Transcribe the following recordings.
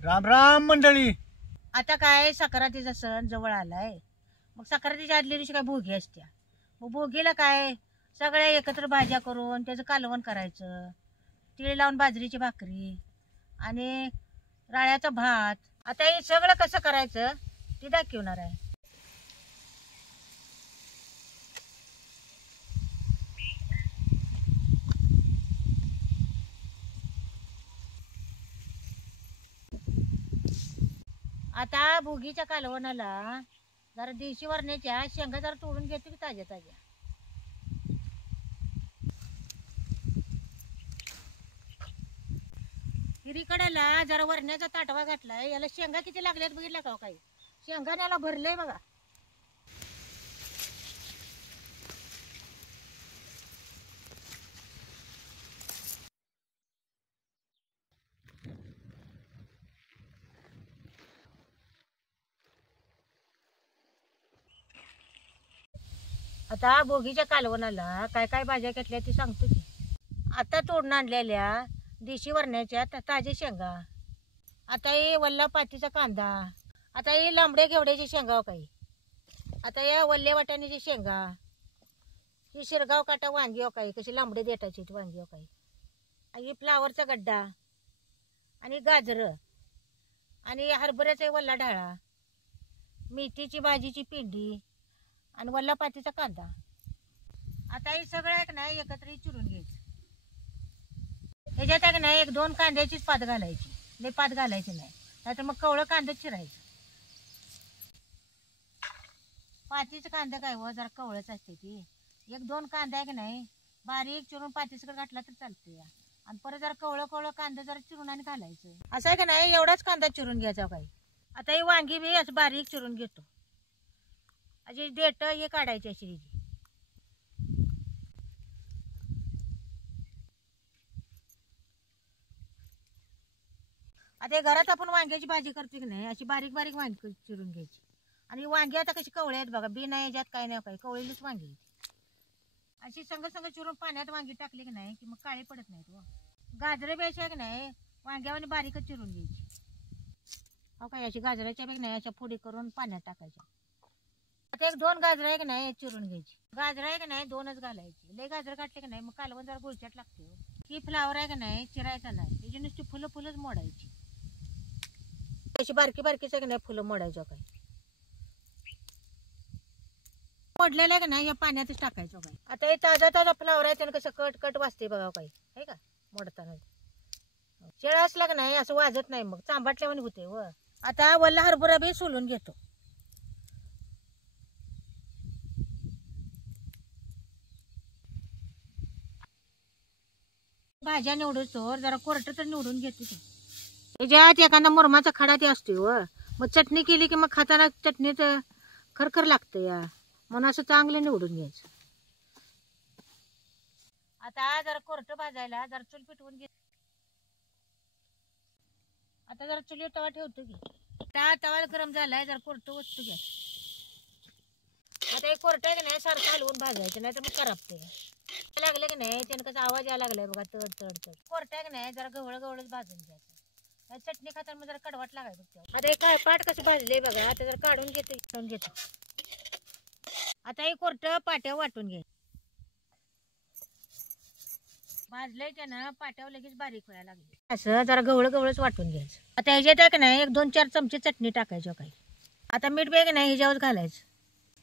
राम राम मंडळी. आता काय संक्रांतीचा सण जवळ आलाय. मग संक्रांतीच्या आदल्या दिवशी काय भोगी असत्या. मग भोगीला काय सगळ्या एकत्र भाज्या करून त्याचं कालवण करायचं, तीळ लावून बाजरीची भाकरी आणि राळ्याचा भात. आता हे सगळं कसं करायचं ते दाखवणार आहे. आता भोगीच्या कालवणाला जरा देशी वरण्याच्या शेंगा जरा तोडून घेतो की ताज्या ताज्या. हिरीकड्याला जरा वरण्याचा ताटवा घातलाय. याला शेंगा किती लागल्यात बघितल्या का काही? शेंगाण्याला भरलंय बघा. आता भोगीच्या कालवणाला काय काय भाज्या घेतल्या ती सांगतो की. आता तोडून आणलेल्या देशी वरण्याच्या ताज्या शेंगा. आता हे वल्ला पातीचा कांदा. आता हे लांबड्या घेवड्याची शेंगा काही. आता या वल्ल्या वाटाण्याची शेंगा. ही शिरगाव काटा वांगी काही कशी लांबडे देटाची वांगी काही. ही फ्लावरचा गड्डा आणि गाजरं आणि हरभऱ्याचा वल्ला ढाळा, मेथीची भाजीची पिंडी आणि वल्ला पातीचा कांदा. आता हे सगळं एक नाही एकत्र चिरून घ्यायचं. ह्याच्यात एक नाही 1-2 कांद्याचीच पात घालायची, लई पात घालायची नाही, नाहीतर मग कवळं कांदा चिरायचं. पातीचं कांदा काय व जरा कवळच असते ती. 1-2 कांदा की नाही बारीक चिरून पातीसकडे घातला तर चालते. आणि परत जरा कवळं कवळं कांदा जरा चिरून आणि घालायचं. असं आहे का नाही एवढाच कांदा चिरून घ्यायचा काही. आता ही वांगी बी असं बारीक चिरून घेतो. अशी देठ हे काढायची अशी. आता घरात आपण वांग्याची भाजी करतो की नाही अशी बारीक बारीक वांगी चिरून घ्यायची. आणि वांगी आता कशी कवळे आहेत बघा, बी नाही याच्यात काय नाही काही, कवळीलीच वांगी अशी संग संग चिरून पाण्यात वांगी टाकली की नाही की मग काळे पडत नाहीत. गाजरं ब्यायच्या की नाही वांग्यावानी बारीकच चिरून घ्यायची. हो काय अशी गाजराच्या बी नाही अशा फोडी करून पाण्यात टाकायच्या. आता 1-2 गाजरं आहे की नाही चिरून घ्यायची. गाजरं आहे की नाही 2च घालायची. लय गाजर काढले की नाही मग कालवण जरा गुळचट लागते. ही फ्लावर आहे की नाही चिरायचा नाही, त्याची नुसती फुलंच मोडायची. अशी बारकी बारकीच की नाही फुलं मोडायचं काही. मोडलेलं आहे का नाही या पाण्यातच टाकायचं काही. आता हे ताजा फ्लावर आहे त्यानं कसं कट कट वाजते बघा काही आहे का मोडताना. शेळा असला का नाही असं वाजत नाही, मग चांबाटल्यावानी होते. व आता वल्ला हरभरा बी सोलून घेतो. भाज्या निवडतो जरा कोरट तर निवडून घेतो. त्याच्यात एखादा मुरमाचा खडा ते असतो. व मग चटणी केली की मग खाताना चटणीच खरखर लागतं या, म्हणून असं चांगलं निवडून घ्यायचं. आता जरा कोरट भाजायला जरा चूल पेटवून घे. आता जरा चुलीवर तवा ठेवतो की. तवा गरम झालाय जरा कोरट वस्तू घ्या. आता हे कोरट आहे की नाही सारखं हलवून भाजायचं नाही तर मग करपते. लागलं की नाही त्यानं कसा आवाज यायला लागलाय बघा तड तड तड. कोरट आहे की नाही जरा गवळच भाजून घ्यायचं. चटणी खाताना मग जरा कडवट लागायचं. आता हे काय पाट कसं भाजले बघा. आता जरा काढून घेतो. आता हे कोरट पाट्यावर वाटून घ्यायचं. भाजलंय त्यानं पाट्यावर लगेच बारीक व्हायला लागले. असं जरा गवळच वाटून घ्यायचं. आता ह्याच्यात आहे की नाही 1-2-4 चमचे चटणी टाकायची काही. आता मीठ बी की नाही ह्याच्यावर घालायचं.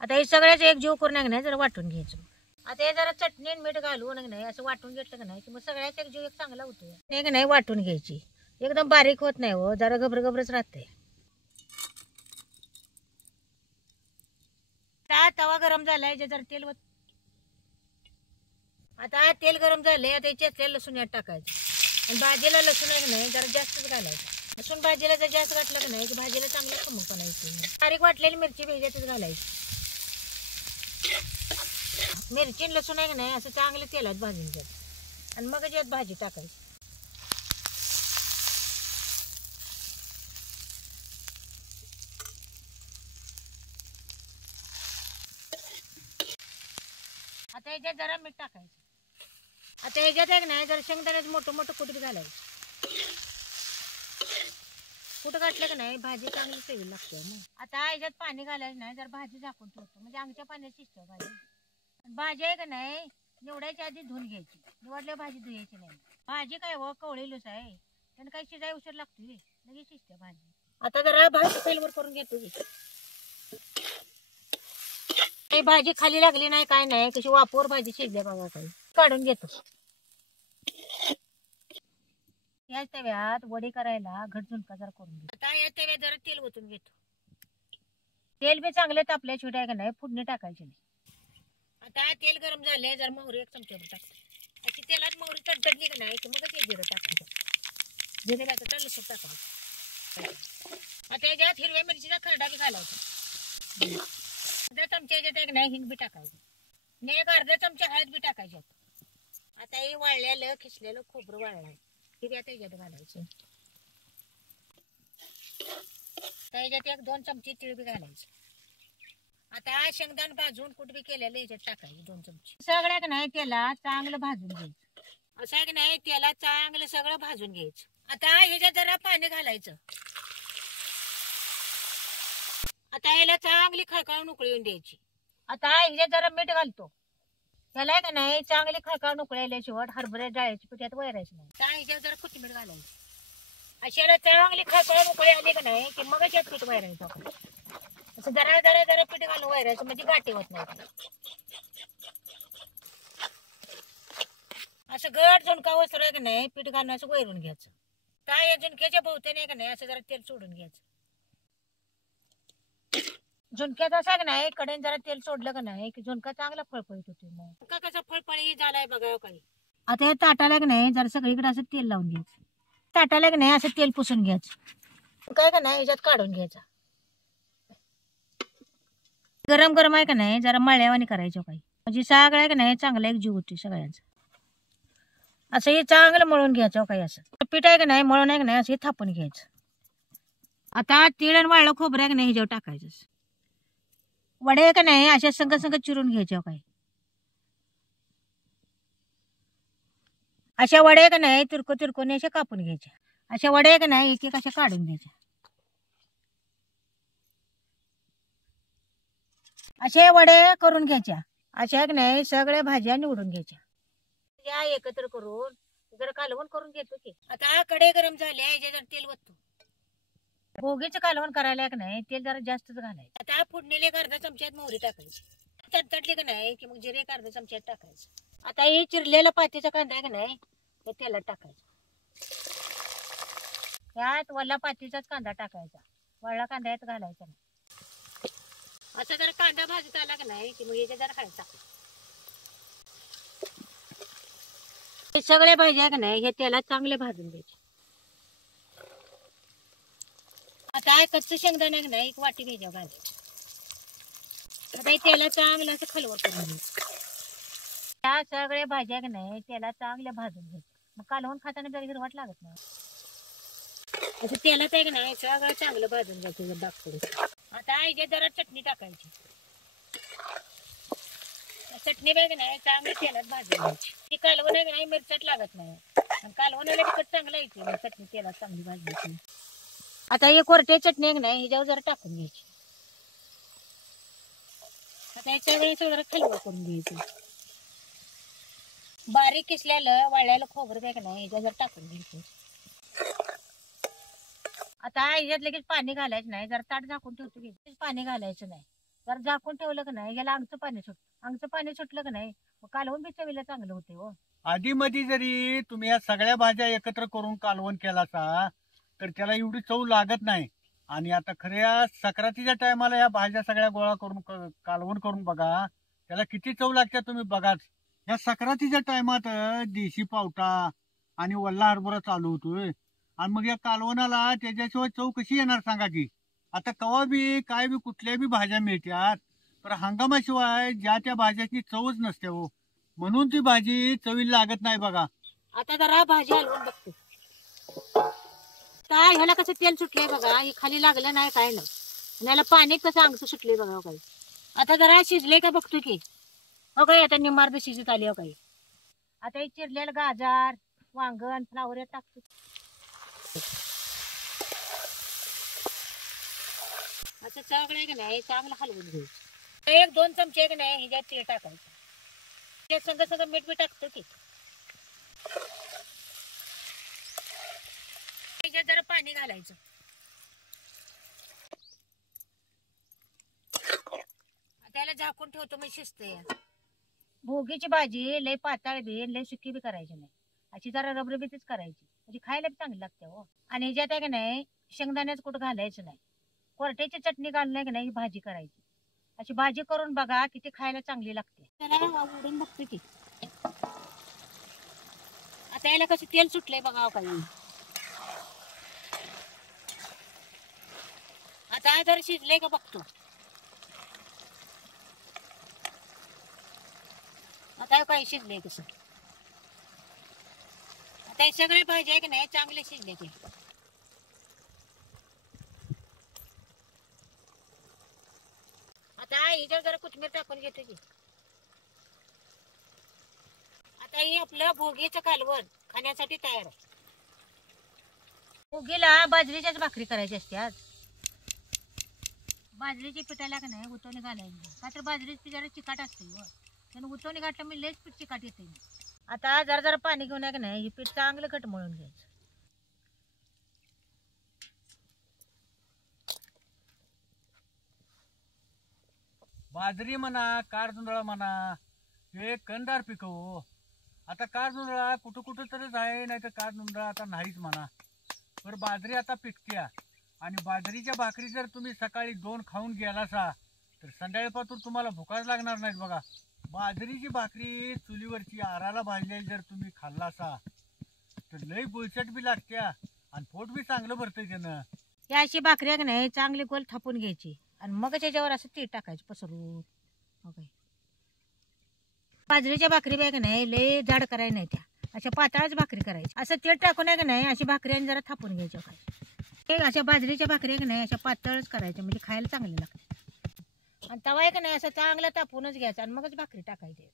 आता हे सगळ्याच एक जीव करून नाही जरा वाटून घ्यायचं. आता हे जरा चटणी मीठ घालून नाही असं वाटून घेतलं का नाही मग सगळ्याच एक जीव एक चांगला होतो. हे की नाही वाटून घ्यायची. एकदम बारीक होत नाही हो, जरा घबरच राहते. तवा गरम झालाय जरा तेल. आता तेल गरम झाले. आता याच्यात लसूण यात टाकायचं. आणि भाजीला लसूण आहे नाही जरा जास्तच घालायचं. लसूण भाजीला जर जास्त घातलं का नाही की भाजीला चांगलं खमकपणा येते. बारीक वाटलेली मिरची ह्याच्यातच घालायची. मिरची लसूण आहे की नाही असं चांगलं तेलात भाजून घ्यायचं आणि मग यात भाजी टाकायची. आता याच्यात जरा मीठ टाकायचं. आता ह्याच्यात एक नाही जरा शेंगदाण्याचं मोठं कुटीत घालायचं. कुठं घातलं का नाही भाजी चांगली चवी लागते ना. आता ह्याच्यात पाणी घालायचं नाही, जर भाजी झाकून ठेवतो म्हणजे आमच्या पाण्यात शिजते भाजी. भाजी आहे का नाही निवडायच्या आधी धुवून घ्यायची, निवडल्या भाजी धुवायची नाही. भाजी काय हो कवळीलच आहे, त्यानं काही शिजाय उशीर लागतोय, लगेच शिजते भाजी. आता जरा भाजी सैलवर करून घेतो. भाजी खाली लागली नाही काय नाही, कशी वाफवर भाजी शिजल्या बघा. काही काढून घेतो. या तव्यात वडी करायला घट झुणका जरा करून घेतो. आता या तव्यात जरा तेल ओतून घेतो. तेल बी चांगले तापल्या छोट्या का नाही फोडणी टाकायची नाही. आता तेल गरम झाले, जर मोहरी 1 चमचाभर टाकतो. अशी तेलात मोहरी तडतडली का नाही मग ते जिरं टाकायचं. जिरे टाकायचं, लसूण टाकायचं. आता याच्यात हिरव्या मिरचीचा खरडा बी घालायचा. अर्धा चमचा याच्यात एक नाही हिंग बी टाकायचं. आणि एक अर्धा चमचा हळद बी टाकायच्यात. आता हे वाळलेलं खिसलेलं खोबरं वाळलं हे बी आता याच्यात घालायचं. त्याच्यात 1-2 चमचे तीळ बी घालायचे. आता शेंगदाण भाजून कुठ बी केलेलं याच्यात टाकायचे 2 चमचे. सगळ्या का नाही त्याला चांगलं भाजून घ्यायचं. असं आहे की नाही त्याला चांगलं सगळं भाजून घ्यायचं. आता ह्याच्यात जरा पाणी घालायचं. आता याला चांगली खळखळून उकळून द्यायची. आता ह्याच्यात जरा मीठ घालतो. त्याला का नाही चांगली खळखळून उकळल्याशिवाय हरभऱ्या डाळीची पिठात वैरायची नाही. त्या ह्याच्यात जरा कोथिंबीर घालायची. अशाला चांगली खळखळून उकळी आली का नाही की मग याच्यात पीठ वैरायचं. असं जरा जरा जरा पीठ घालून वैरायचं म्हणजे गाठी होत नाही. असं गड झुणका वसर का नाही पीठ घालून असं वैरून घ्यायचं. त्या या झुणक्याच्या भोवत्याने का नाही असं जरा तेल सोडून घ्यायचं. झुणक्यात असा का नाही कडेन जरा तेल सोडलं का नाही की झुणका चांगला फळफळीत होतो. मग कसा फळफळी झालाय बघा काही. आता या ताटाला का नाही जरा सगळीकडे असं तेल लावून घ्यायचं. ताटाला का नाही असं तेल पुसून घ्यायचं. काय का नाही याच्यात काढून घ्यायचा. गरम गरम आहे का नाही जरा मळ्यावानी करायचं काही म्हणजे सगळ्या का नाही चांगला एक जीव होती सगळ्यांचा. असं हे चांगलं मळून घ्यायचं काही. असं पीठ आहे का नाही मळून आहे का नाही असं थापून घ्यायचं. आता तीळ आणि वाळलं खोबरं आहे का नाही ह्याच्यावर टाकायचं. वडे का नाही अशा संग संग चिरून घ्यायच्या काही. अशा वड्या का नाही तिरकोने अशा कापून घ्यायच्या. अशा वड्या का नाही एक एक अशा काढून घ्यायच्या. अशा वड्या करून घ्यायच्या. अशा का नाही सगळ्या भाज्या निवडून घ्यायच्या. या एकत्र करून जरा कालवण करून घेतो की. आता कडे गरम झाले याच्यात जरा तेल वततो. भोगीचं कालवण करायला का नाही तेल जरा जास्तच घालायचं. आता फोडणीला 1 अर्धा चमच्यात मोहरी टाकायची. तडतडली का नाही की मग जिरे 1 अर्धा चमच्यात टाकायचं. आता हे चिरलेला पातीचा कांदा आहे का नाही ते तेलात टाकायचा. त्यात वल्ला पातीचाच कांदा टाकायचा. वळला कांदा यात घालायचा नाही. आता जरा कांदा भाजत आला का नाही की मग याच्यात जरा हळद टाकायचं. हे सगळ्या भाज्या का नाही हे तेलात चांगले भाजून घ्यायचे. आता कच्चं शेंगदाणे नाही 1 वाटी घ्यायच्या घालायचं. आता त्याला चांगलं असं खलवट करून घ्यायचं. त्या सगळ्या भाज्या का नाही त्याला चांगल्या भाजून घ्यायचं. मग कालवण खाताना जरा हिरवट लागत नाही. असं तेलात आहे का नाही सगळं चांगलं भाजून घ्यायचं दाखवून. आता याच्यात जरा चटणी टाकायची. चटणी बघ नाही चांगली तेलात भाजून घ्यायची. ती कालवण आहे का नाही मिरचट लागत नाही. कालवणाला तिखट चांगलं येते चटणी तेलात चांगली भाजली. आता हे कोरटे चटणी आहे नाही ह्याच्यावर जरा टाकून घ्यायची. आता याच्या वेळेस जरा खलवट करून घ्यायचं. बारीक किसल्याला वाळल्याला खोबरं आहे का नाही ह्याच्यावर जरा टाकून घ्यायचं. आता ह्याच्यात लगेच पाणी घालायचं नाही. जरा ताट झाकून ठेवतो की पाणी घालायचं नाही. जर झाकून ठेवलं का नाही याला अंगचं पाणी सुटतं. अंगचं पाणी सुटलं का नाही कालवण बी चवीला चांगलं होते. हो आधी मध्ये जरी तुम्ही या सगळ्या भाज्या एकत्र करून कालवण केला तर त्याला एवढी चव लागत नाही. आणि आता खऱ्या सक्रातीच्या टायमाला या भाज्या सगळ्या गोळा करून कालवण करून बघा त्याला किती चव लागते तुम्ही बघाच. या सक्रातीच्या टायमात देशी पावटा आणि वल्ला हरभरा चालू होतोय आणि मग या कालवणाला त्याच्याशिवाय चव कशी येणार सांगा की. आता कवा बी काय बी कुठल्या बी भाज्या मिळतात तर हंगामाशिवाय ज्या त्या भाज्याची चवच नसते हो. म्हणून ती भाजी चवीला लागत नाही बघा. आता जरा भाजी हलवून बघतो. काय ह्याला कसं तेल सुटलंय बघा. हे खाली लागलं नाही काय नाही. याला पाणी कसं अंगचं सुटलंय बघा. काही आता जरा शिजले का बघतो की. हो काही आता निम्मार्ध शिजत आली. हो काही आता हे चिरलेलं गाजर वांगण फ्लावर टाकतो. असं सगळं का नाही चांगलं हलवून घ्यायचं. 1-2 चमचे का नाही ह्याच्यात तेल टाकायचं. त्यात सगळं सगळं मीठ बी टाकतो की ह्याच्यात जरा पाणी घालायचं. त्याला झाकून ठेवतो मग शिजते. भोगीची भाजी लय पातळ बी लय सुकी बी करायची नाही, अशी जरा रबरबीतच करायची म्हणजे खायला बी चांगली लागते हो. आणि ह्याच्यात आहे का नाही शेंगदाण्याचं कुठं घालायचं नाही, कोरट्याची चटणी घालून का नाही भाजी करायची. अशी भाजी करून बघा किती खायला चांगली लागते. त्याला उडून बघतो की आता याला कसं तेल सुटलंय बघा काही. आता जर शिजलंय का बघतो. आता काय शिजलंय कसं. आता हे सगळे भाजी आहे की नाही चांगले शिजले ते. आता ह्याच्यावर जरा कोथिंबीर टाकून घेतो की. आता हे आपलं भोगीचं कालवण खाण्यासाठी तयार आहे. भोगीला बाजरीच्याच भाकरी करायची असते. आज बाजरीच्या पिठाला का नाही उतवणी घालायची, का तर बाजरीचं पीठ जरा चिकाट असते व त्यानं उतवणी घातलं म्हणजे लयच पीठ चिकाट येते. आता जरा जरा पाणी घेऊन का नाही हे पीठ चांगलं घट मळून घ्यायचं. बाजरी म्हणा कारजुंधळा म्हणा हे कंदार पिक हो. आता कारजुंधळा कुठं कुठं तरच आहे, नाही तर कारजुंधळा आता नाहीच म्हणा. पण बाजरी आता पिकत्या आणि बाजरीच्या भाकरी जर तुम्ही सकाळी 2 खाऊन गेलासा तर संध्याकाळपासून तुम्हाला भुकाच लागणार नाहीत बघा. बाजरीची भाकरी चुलीवरची आराला भाजलेली जर तुम्ही खाल्लासा तर लई गुळचट बी लागत्या आणि पोट बी चांगलं भरतंय त्यानं. या अशी भाकरी आहे नाही चांगली गोल थापून घ्यायची आणि मग त्याच्यावर असं तीळ टाकायचं पसरून. बाजरीच्या भाकरी बी नाही लय जाड करायला नाही, त्या अशा पातळच भाकरी करायची. असं तेल टाकून आहे का नाही अशी भाकरी आणि जरा थापून घ्यायच्या. काय अशा बाजरीच्या भाकरी आहे का नाही अशा पातळच करायच्या म्हणजे खायला चांगले लागते. आणि तवा आहे का नाही असं चांगला तापूनच घ्यायचा आणि मगच भाकरी टाकायची.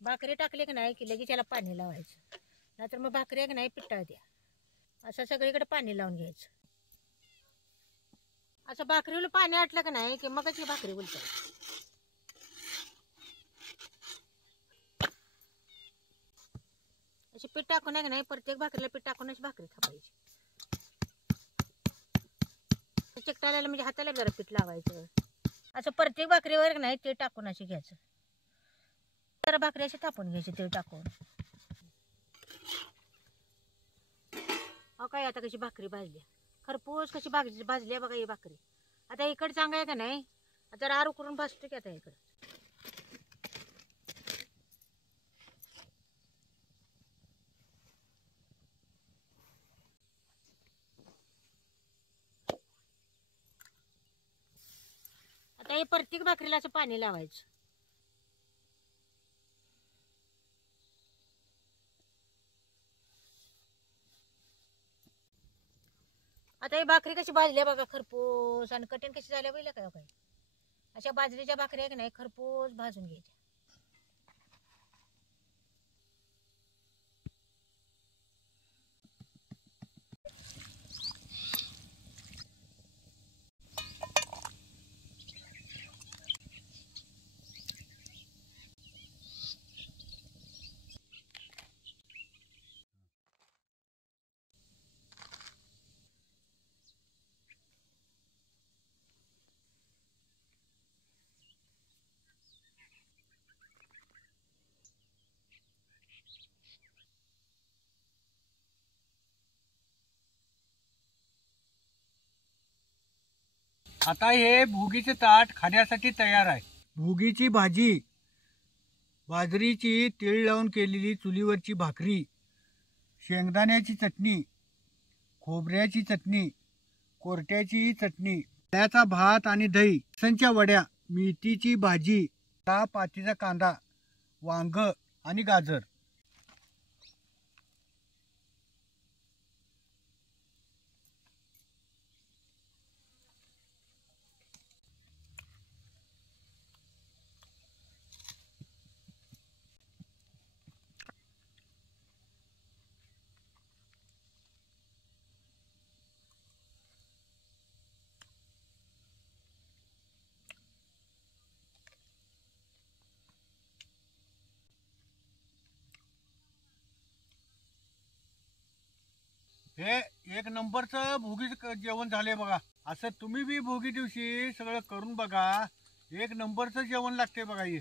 भाकरी टाकली की नाही की लगेच त्याला पाणी लावायचं, नाहीतर मग भाकरी आहे का नाही पिठ्ठा द्या. असं सगळीकडे पाणी लावून घ्यायचं. असं भाकरीला पाणी आटलं का नाही की मगच ही भाकरी उलटायची. अशी पीठ टाकून आहे का नाही प्रत्येक भाकरीला पीठ टाकूनच भाकरी थापायची. चिकटायला म्हणजे हाताला जरा पीठ लावायचं. असं प्रत्येक भाकरीवर नाही ते टाकून अशी घ्यायचं. जरा भाकरी अशी थापून घ्यायची तेल टाकून. अहो काय आता कशी भाकरी भाजली खरपूस कशी भाजली बघा ही भाकरी. आता इकडे चांगलं आहे का नाही आता आरू करून भाजतो की आता इकडे. आता हे प्रत्येक भाकरीला असं पाणी लावायचं. आता ही भाकरी कशी भाजल्या बघा खरपूस आणि कठीण कशी झाल्या बघितलं काय काय. अशा बाजरीच्या भाकरी आहे की नाही खरपूस भाजून घ्यायच्या. आता हे भुगीचे ताट खाण्यासाठी तयार आहे. भुगीची भाजी, बाजरीची तीळ लावून केलेली चुलीवरची भाकरी, शेंगदाण्याची चटणी, खोबऱ्याची चटणी, कोरट्याची चटणी, त्याचा भात आणि दही, लसणच्या वड्या, मेथीची भाजी, पातीचा कांदा, वांग आणि गाजर. हे एक नंबरचं भोगीचं जेवण झालंय बघा. असं तुम्ही बी भोगी दिवशी सगळं करून बघा. एक नंबरचं जेवण लागते बघा हे.